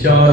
4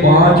5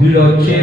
6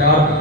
4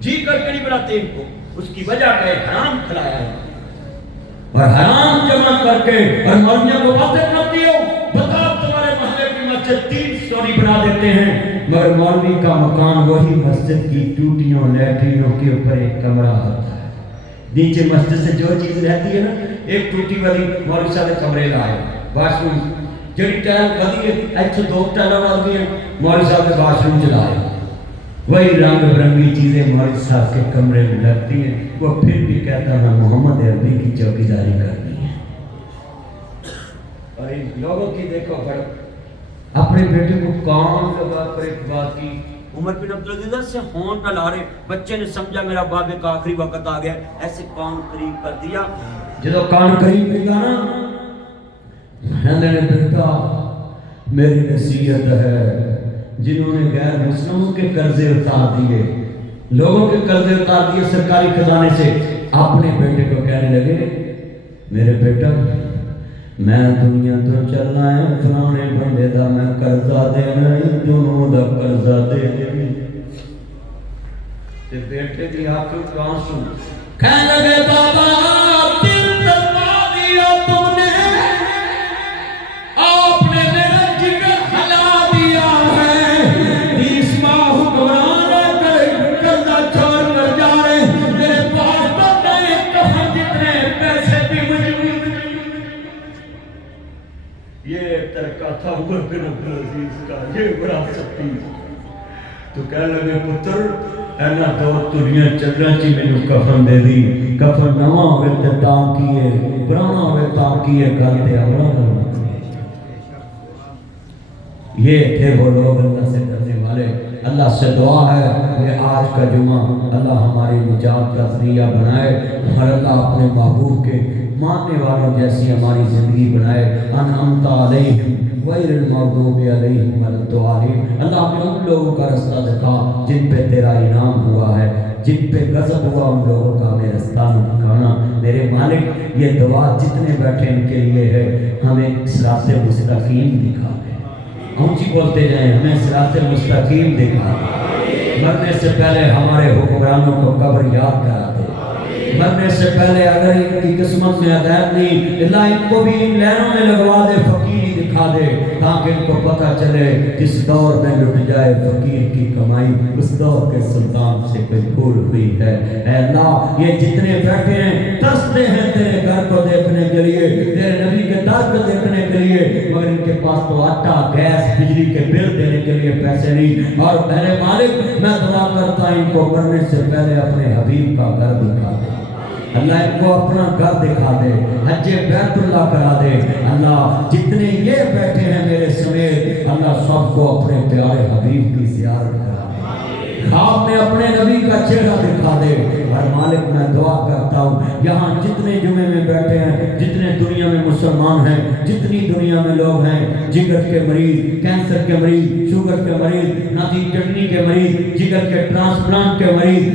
جی کر کے نہیں بلاتے ان کو، اس کی وجہ کہ حرام کھلایا ہے اور حرام جمع کر کے اور مولویوں کو باتیں کرتی ہو، بتا تمہارے محلے کی مسجد 3 سٹوری بنا دیتے ہیں، مگر مولوی کا مکان وہی مسجد کی ٹوٹیوں لیٹرینوں کے اوپر ایک کمرہ ہوتا ہے، نیچے مسجد سے جو چیز رہتی ہے نا، ایک ٹوٹی والی مولوی صاحب کمرے لائے، واش روم جڑی ٹائل بدی ہے ایتھے 2 ٹائلاں لگ گئی، مولوی صاحب نے واش روم چلائے، وہی رنگ برنگی چیزیں مولوی صاحب کے کمرے میں لگتی ہیں، وہ پھر بھی کہتا ہے محمد عربی کی چوکیداری کرنی ہے۔ اور ان لوگوں کی دیکھو فرق، اپنے بیٹے کو کام لگا کر ایک بات کی، عمر بن عبدالعزیز سے ہون نہ لا رہے، بچے نے سمجھا میرا بابے کا آخری وقت آ گیا، ایسے کان قریب کر دیا، جدو کان قریب کیا نا، نے بیٹا میری نصیحت ہے، جنہوں نے غیر مسلموں کے قرضے اتار دیے، لوگوں کے قرضے اتار دیے سرکاری خزانے سے، اپنے بیٹے کو کہنے لگے میرے بیٹا میں دنیا تو چلنا ہے، فلانے بندے دا میں قرضہ دینا ہے، دونوں دا قرضہ دے دیں، تے بیٹے دی آنکھوں کا آنسو، کہنے لگے بابا دل دبا دیا تم نے، آپ نے میرا جگر ہلا دیا ہے، 30 ماہ حکمران ہے کر قرضہ چھوڑ کر جا رہے، میرے پاس تو نئے کفن جتنے پیسے بھی موجود، یہ ترکہ تھا عمر بن عبدالعزیز کا، یہ وراثت تھی، تو کہنے لگے پتر اینا دور دنیا چلنا چی میں نے کفن دے دی، کفن نواں ہوئے تے تاں کیے، پرانا ہوئے تاں کیے، گھرتے ہمارا کرنا، یہ تھے وہ لوگ اللہ سے ڈرنے والے۔ اللہ سے دعا ہے کہ آج کا جمعہ اللہ ہماری نجات کا ذریعہ بنائے اور اللہ اپنے محبوب کے ماننے والوں جیسی ہماری زندگی بنائے، انعمت علیہم غیر المغضوب علیہم ولا الضالین، اللہ ہمیں ان لوگوں کا رستہ دکھا جن پہ تیرا انعام ہوا ہے، جن پہ غضب ہوا ان لوگوں کا ہمیں رستہ دکھانا، میرے مالک یہ دعا جتنے بیٹھے ان کے لیے ہے، ہمیں صراط مستقیم دکھا دے، اونچی بولتے جائیں ہمیں صراط مستقیم دکھا دے، مرنے سے پہلے ہمارے حکمرانوں کو قبر یاد کرا دے، مرنے سے پہلے اگر ان کی قسمت میں ہدایت نہیں، اللہ ان کو بھی ان لہروں میں لگوا دے، فقیری دکھا دے، تاکہ ان کو پتہ چلے جس دور میں لٹ جائے فقیر کی کمائی اس دور کے سلطان سے کوئی بھول ہوئی ہے۔ اے اللہ یہ جتنے بیٹھے ہیں ترستے ہیں تیرے گھر کو دیکھنے کے لیے، تیرے نبی کے در کو دیکھنے کے لیے، مگر ان کے پاس تو آٹا گیس بجلی کے بل دینے کے لیے پیسے نہیں، اور میرے مالک میں دعا کرتا ہوں ان کو مرنے سے پہلے اپنے حبیب کا گھر دکھا دے، اللہ ان کو اپنا گھر دکھا دے، حج بیت اللہ کرا دے، اللہ جتنے یہ بیٹھے ہیں میرے سمیت اللہ سب کو اپنے پیارے حبیب کی زیارت کرا دے، خواب میں اپنے نبی کا چہرہ دکھا دے، اور مالک میں دعا کرتا ہوں یہاں جتنے جمعے میں بیٹھے ہیں، جتنے دنیا میں مسلمان ہیں، جتنی دنیا میں لوگ ہیں، جگر کے مریض، کینسر کے مریض، شوگر کے مریض، ناتی کڈنی کے مریض، جگر کے ٹرانسپلانٹ کے مریض،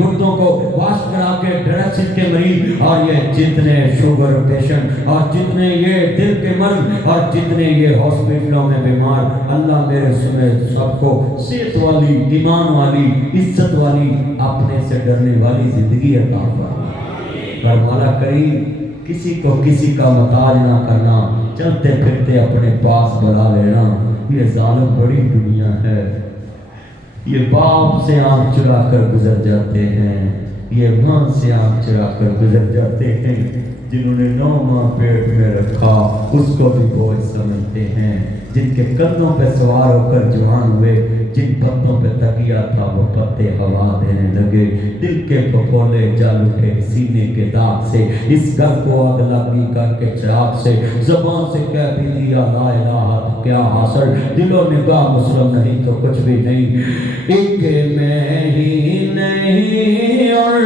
گردوں کو واش کرا کے ڈائلسس کے مریض، اور یہ جتنے شوگر پیشنٹ، اور جتنے یہ دل کے مرض، اور جتنے یہ ہاسپٹلوں میں بیمار، اللہ میرے سمیت سب کو صحت والی، ایمان والی، عزت والی، اپنے سے ڈرنے والی زندگی عطا فرما، اور مولا کریم کسی کو کسی کا محتاج نہ کرنا، چلتے پھرتے اپنے پاس بلا لینا، یہ ظالم بڑی دنیا ہے، یہ باپ سے آنکھ چرا کر گزر جاتے ہیں، یہ ماں سے آنکھ چرا کر گزر جاتے ہیں، جنہوں نے 9 ماہ پیٹ میں رکھا اس کو بھی بوجھ سمجھتے ہیں، جن کے کندھوں پہ سوار ہو کر جوان ہوئے، جن پتوں پہ تکیا تھا وہ پتے ہوا دینے لگے، دل کے پھپھولے جل اٹھے سینے کے داغ سے، اس گھر کو آگ لگی کر کے چراغ سے، زبان سے کہہ بھی دیا لا الہ تو کیا حاصل، دل و نگاہ مسلم نہیں تو کچھ بھی نہیں، ایک میں ہی نہیں اور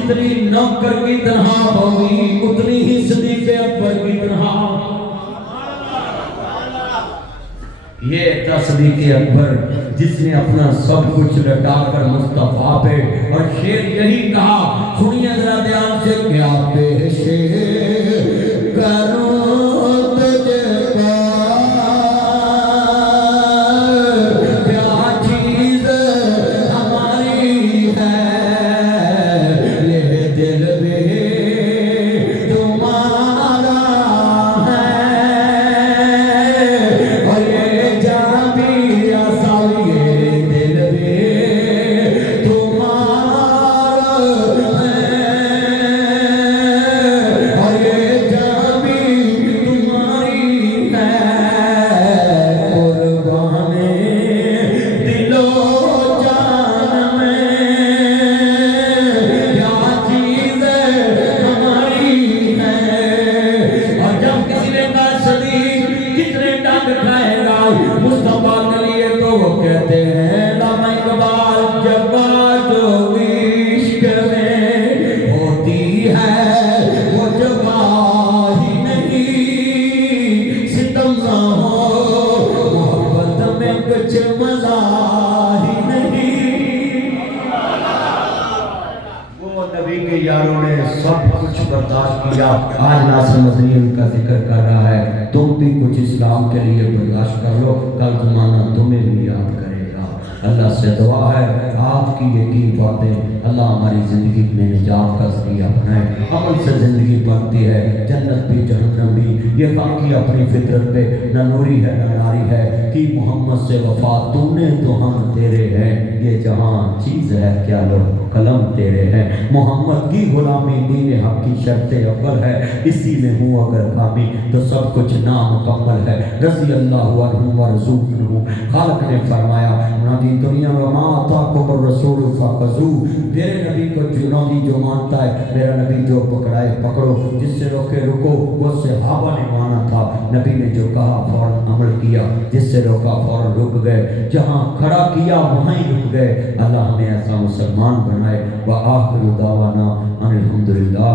جتنی نوکر کی تنہا ہوگی اتنی ہی صدیق اکبر کی تنہا۔ یہ تھا صدیق اکبر جس نے اپنا سب کچھ لٹا کر مصطفیٰ پہ، اور شعر یہی کہا، سنیے ذرا دھیان سے، کیا پیش کروں تجھے کیا چیز ہماری ہے، یہ دل بھی تمہارا ہے، اور یہ جان بھی اصل، یہ دل بھی تمہارا ہے، اور یہ جان بھی تمہاری ہے، قربان دل و جان میں کیا چیز ہماری ہے۔ اور جب کسی نے کہا صدیق کتنے ڈنگ کھائے گا مصطفیٰ کے لیے، تو وہ کہتے ہیں علامہ اقبال، جگہ جو عشق میں ہوتی ہے وہ جگہ ہی نہیں، ستم نہ ہو محبت میں کچھ مزہ ہی نہیں۔ وہ نبی کے یاروں نے سب کچھ برداشت کیا، آج ناصر مدنی ان کا ذکر کر رہا ہے، تم بھی کچھ اسلام کے لیے برداشت کر لو، کل زمانہ تمہیں بھی یاد کرے گا۔ اللہ سے دعا ہے آپ کی یقین باتیں اللہ ہماری زندگی میں نجات کا ذریعہ بنائے، عمل سے زندگی بنتی ہے، جنت بھی جہنم بھی، یہ باقی اپنی فطرت پہ نہ نوری ہے نہ ناری ہے، کہ محمد سے وفا تو نے تو ہم تیرے ہیں، یہ جہاں چیز ہے کیا لو قلم تیرے ہیں، محمد کی غلامی دین حق کی شرط اول ہے، اسی میں ہوں اگر کامی تو سب کچھ نامکمل ہے، رضی اللہ عنہ ورضوا عنہ۔ خالق نے فرمایا نبی دنیا وما آتاکم الرسول فخذوہ، میرے نبی کو جو مانتا ہے، میرا نبی جو پکڑائے پکڑو، جس سے روکے رکو، وہ صحابہ نے مانا تھا، نبی نے جو کہا فوراً عمل کیا، جس سے روکا فوراً رک گئے، جہاں کھڑا کیا وہاں ہی رک گئے۔ اللہ ہمیں ایسا مسلمان بنائے۔ وآخر دعوانا ان الحمدللہ۔